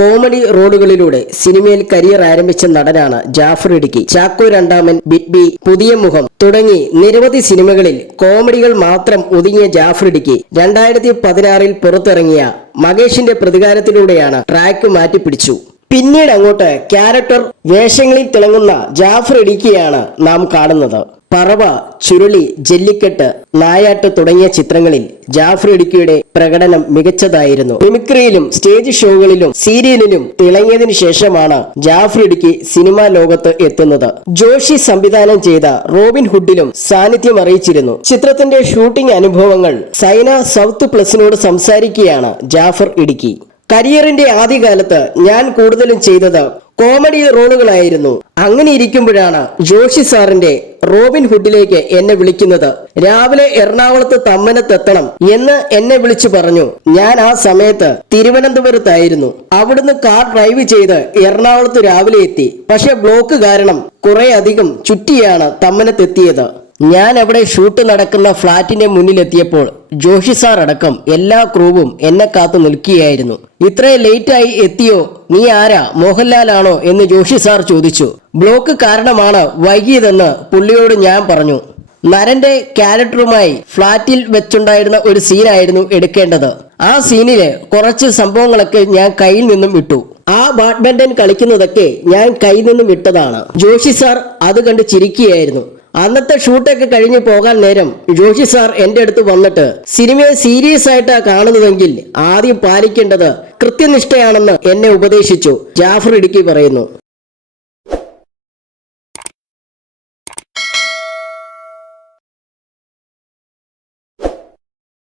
Comedy റോളുകളിലൂടെ സിനിമയിൽ career ആരംഭിച്ച നടനാണ് ജാഫർ ഇടുക്കി. ചാക്കോ രണ്ടാമൻ, ബിഗ് ബി, പുതിയ മുഖം തുടങ്ങി നിരവധി സിനിമകളിൽ കോമഡികൾ മാത്രം ഒതുങ്ങിയ ജാഫർ ഇടുക്കി 2016 പുറത്തിറങ്ങിയ മകേഷിന്റെ പ്രതികാരത്തിലൂടെയാണ് ട്രാക്ക് മാറ്റിപ്പിടിച്ചു. പിന്നീട് അങ്ങോട്ട് ക്യാരക്ടർ വേഷങ്ങളിൽ തിളങ്ങുന്ന ജാഫർ ഇടുക്കിയാണ് നാം കാണുന്നത്. പറവ, ചുരുളി, ജല്ലിക്കെട്ട്, നായാട്ട് തുടങ്ങിയ ചിത്രങ്ങളിൽ ജാഫർ ഇടുക്കിയുടെ പ്രകടനം മികച്ചതായിരുന്നു. മിമിക്രിയിലും സ്റ്റേജ് ഷോകളിലും സീരിയലിലും തിളങ്ങിയതിനു ശേഷമാണ് ജാഫർ ഇടുക്കി സിനിമാ ലോകത്ത് എത്തുന്നത്. ജോഷി സംവിധാനം ചെയ്ത റോബിൻ ഹുഡിലും സാന്നിധ്യം അറിയിച്ചിരുന്നു. ചിത്രത്തിന്റെ ഷൂട്ടിംഗ് അനുഭവങ്ങൾ സൈന സൗത്ത് പ്ലസിനോട് സംസാരിക്കുകയാണ് ജാഫർ ഇടുക്കി. കരിയറിന്റെ ആദ്യകാലത്ത് ഞാൻ കൂടുതലും ചെയ്തത് കോമഡി റോളുകളായിരുന്നു. അങ്ങനെ ഇരിക്കുമ്പോഴാണ് ജോഷി സാറിന്റെ റോബിൻ ഹുഡിലേക്ക് എന്നെ വിളിക്കുന്നത്. രാവിലെ എറണാകുളത്ത് തമ്മനത്തെത്തണം എന്ന് എന്നെ വിളിച്ചു പറഞ്ഞു. ഞാൻ ആ സമയത്ത് തിരുവനന്തപുരത്തായിരുന്നു. അവിടുന്ന് കാർ ഡ്രൈവ് ചെയ്ത് എറണാകുളത്ത് രാവിലെ എത്തി. പക്ഷെ ബ്ലോക്ക് കാരണം കുറെ അധികം ചുറ്റിയാണ് തമ്മനത്തെത്തിയത്. ഞാൻ അവിടെ ഷൂട്ട് നടക്കുന്ന ഫ്ളാറ്റിന്റെ മുന്നിലെത്തിയപ്പോൾ ജോഷി സാർ അടക്കം എല്ലാ ക്രൂവും എന്നെ കാത്തു നിൽക്കുകയായിരുന്നു. ഇത്രയും ലേറ്റായി എത്തിയോ, നീ ആരാ, മോഹൻലാലാണോ എന്ന് ജോഷി സാർ ചോദിച്ചു. ബ്ലോക്ക് കാരണമാണ് വൈകിയതെന്ന് പുള്ളിയോട് ഞാൻ പറഞ്ഞു. നരന്റെ ക്യാരക്ടറുമായി ഫ്ളാറ്റിൽ വെച്ചുണ്ടായിരുന്ന ഒരു സീനായിരുന്നു എടുക്കേണ്ടത്. ആ സീനില് കുറച്ച് സംഭവങ്ങളൊക്കെ ഞാൻ കയ്യിൽ നിന്നും വിട്ടു. ആ ബാഡ്മിന്റൺ കളിക്കുന്നതൊക്കെ ഞാൻ കയ്യിൽ നിന്നും വിട്ടതാണ്. ജോഷി സാർ അത് കണ്ട് ചിരിക്കുകയായിരുന്നു. അന്നത്തെ ഷൂട്ടൊക്കെ കഴിഞ്ഞ് പോകാൻ നേരം ജോഷി സാർ എന്റെ അടുത്ത് വന്നിട്ട് സിനിമയെ സീരിയസ് ആയിട്ടാ കാണുന്നതെങ്കിൽ ആദ്യം പാലിക്കേണ്ടത് കൃത്യനിഷ്ഠയാണെന്ന് എന്നെ ഉപദേശിച്ചു. ജാഫർ ഇടുക്കി പറയുന്നു.